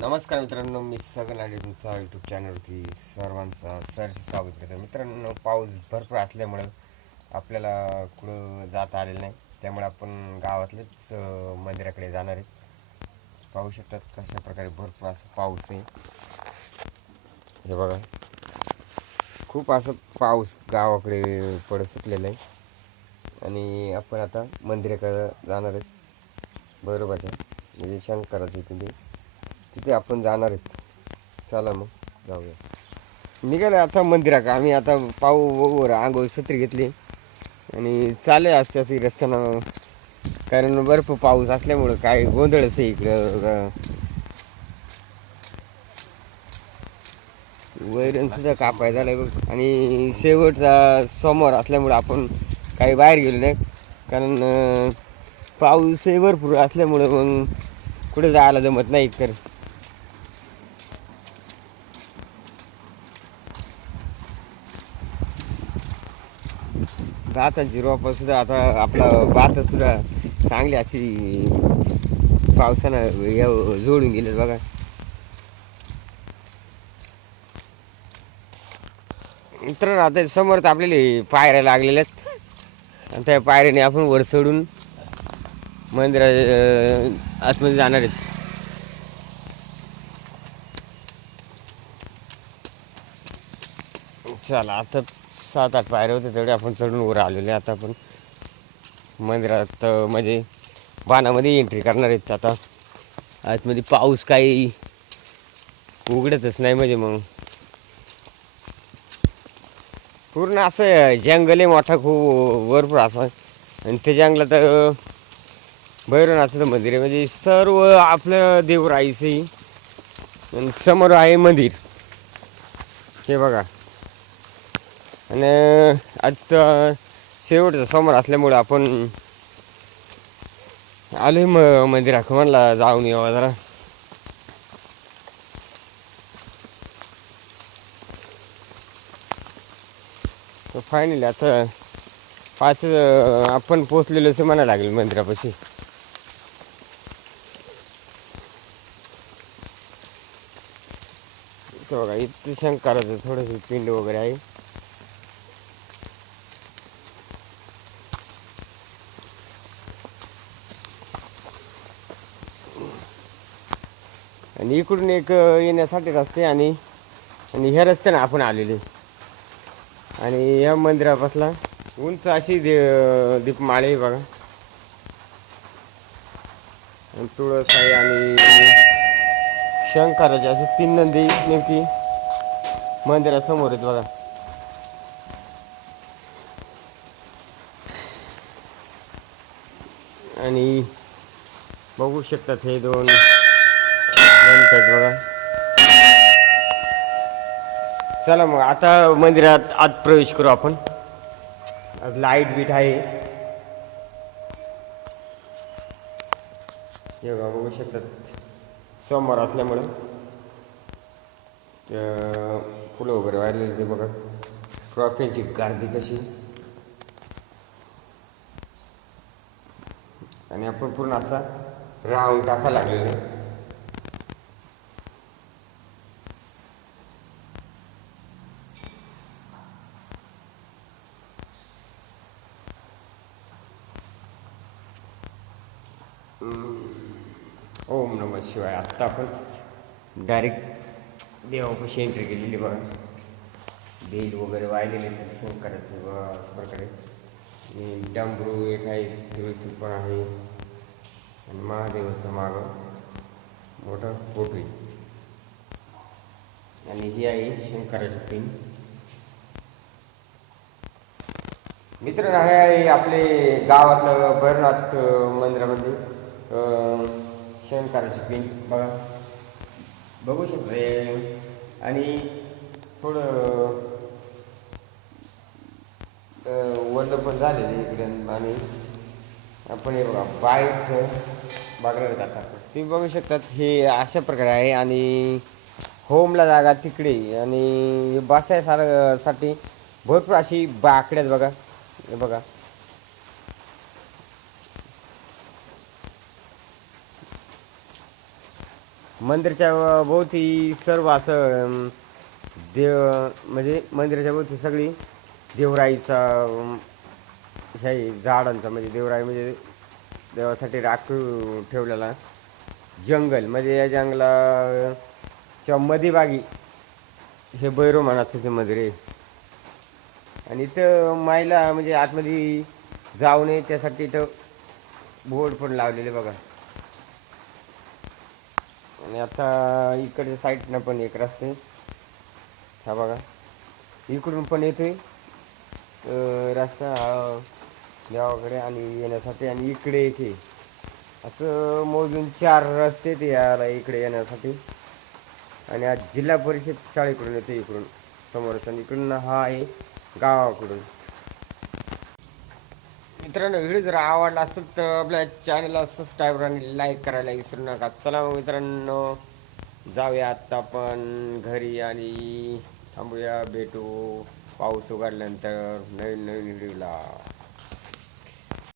नमस्कार मित्रांनो, मी सगन आणि तुमचा यूट्यूब चॅनलवरती सर्वांचा सहर्ष स्वागत करतो. मित्रांनो, पाऊस भरपूर असल्यामुळं आपल्याला कुठं जाता आलेलं नाही, त्यामुळे आपण गावातलेच मंदिराकडे जाणार आहेत. पाहू शकतात कशा प्रकारे भरपूर असं पाऊस आहे. हे बघा, खूप असं पाऊस गावाकडे पडत सुटलेलं आहे आणि आपण आता मंदिराकडे जाणार आहेत. बरोबरच म्हणजे शंकराची तिथे आपण जाणार आहेत. चला मग जाऊया. निघाले आता मंदिरात. आम्ही आता पाऊवर आंघोळ छत्री घेतली आणि चालले असते असे रस्त्यानं, कारण भरपूर पाऊस असल्यामुळं काय गोंधळच आहे इकडं. वैरण सुद्धा कापाय झालं बघ. आणि शेवटचा समोर असल्यामुळं आपण काही बाहेर गेलो नाही, कारण पाऊसही भरपूर असल्यामुळं मग कुठे जायला जमत नाही. तर भाताची रोपं सुद्धा आता आपला भात सुद्धा चांगली अशी पावसानं जोडून गेले बघा. मित्रांनो, आता समोर तर आपल्याला पायऱ्या लागलेल्या आहेत आणि त्या पायऱ्याने आपण वर चढून मंदिरात आतमध्ये जाणार आहेत. चला, आता 7-8 पायऱ्या होते तेवढे आपण चढून वर आलेले. आता आपण मंदिरात म्हणजे बाणामध्ये एंट्री करणार आहेत. आता आतमध्ये पाऊस काही उघडतच नाही, म्हणजे मग पूर्ण असं जंगल आहे मोठा, खूप भरपूर असं. आणि त्या जंगलात भैरवनाथाचं मंदिर आहे, म्हणजे सर्व आपलं देवराईचंही. आणि समोर आहे मंदिर, हे बघा. आणि आज शेवटचं समोर असल्यामुळं आपण आलोय मंदिरात. म्हणला जाऊन यावं जरा. फायनली आता आपण पोचलेलो असं म्हणायला लागेल मंदिरापाशी. इथं बघा, इथं शंकराचं थोडंसं पिंड वगैरे आहे. आणि इकडून एक येण्यासाठी रस्ते आणि ह्या रस्त्याने आपण आलेले. आणि या मंदिरापासला उंच अशी दीपमाळे बघा. तुळस आहे आणि शंकराचे असे 3 नंदी नेमकी मंदिरासमोर आहेत बघा. आणि बघू शकतात हे 2 गणपती आहेत बघा. चला मग आता मंदिरात आत प्रवेश करू आपण. लाईट बीट आहे, हे बघा. बघू शकतात समोर असल्यामुळं फुलं वगैरे वाढलेली ते बघा. ट्रॉफीची गर्दी कशी. आणि आपण पूर्ण असा राऊंड टाकायला लागलेलो आहे. ओम नमः शिवाय. आत्ता आपण डायरेक्ट देवापाशी एंट्री केलेली बघा. बेल वगैरे वाहिलेले शंकराचे बघा अशा प्रकारे. आणि डमरू एक आहे, तुळशी पण आहे आणि महादेवाचं मागं मोठा फोटो आहे. आणि ही आहे शंकराची पिंड. मित्रांनो, हे आहे आपले गावातलं भैरवनाथ मंदिरामध्ये शंकराची पिंड बघा. बघू शकतो. आणि थोडं वल्ल पण झालेलं इकडे. आणि आपण हे बघा बाहेरचं बघायला जातात. तुम्ही बघू शकतात हे अशा प्रकारे आहे. आणि होमला जागा तिकडे. आणि बसायसाठी भरपूर अशी बाकड्यात बघा. हे बघा, मंदिराच्या भोवती सर्व असं देव म्हणजे मंदिराच्या भोवती सगळी देवराईचा ह्या झाडांचा म्हणजे देवराई म्हणजे देवासाठी राखीव ठेवलेला जंगल म्हणजे या जंगलाच्या मध्यभागी हे भैरव मानाचं मंदिर आहे. आणि इथं मायला म्हणजे आतमध्ये जाऊ नये त्यासाठी इथं बोर्ड पण लावलेले बघा. आणि आता इकडच्या साईडनं पण एक रस्ते हा बघा इकडून पण येतोय रस्ता हा गावाकडे आणि येण्यासाठी आणि इकडे येते असं मोजून 4 रस्ते ते याला इकडे येण्यासाठी. आणि आज जिल्हा परिषद शाळेकडून येते इकडून समोरच आणि इकडून हा आहे गावाकडून. मित्रांनो व्हिडिओ जर आवडला असेल तर आपल्या चॅनलला सबस्क्राईब आणि लाईक करायला विसरू नका. चला मग मित्रांनो जाऊया आता आपण घरी आणि थांबूया भेटू पाऊस उघडल्यानंतर नवीन नवीन व्हिडिओला.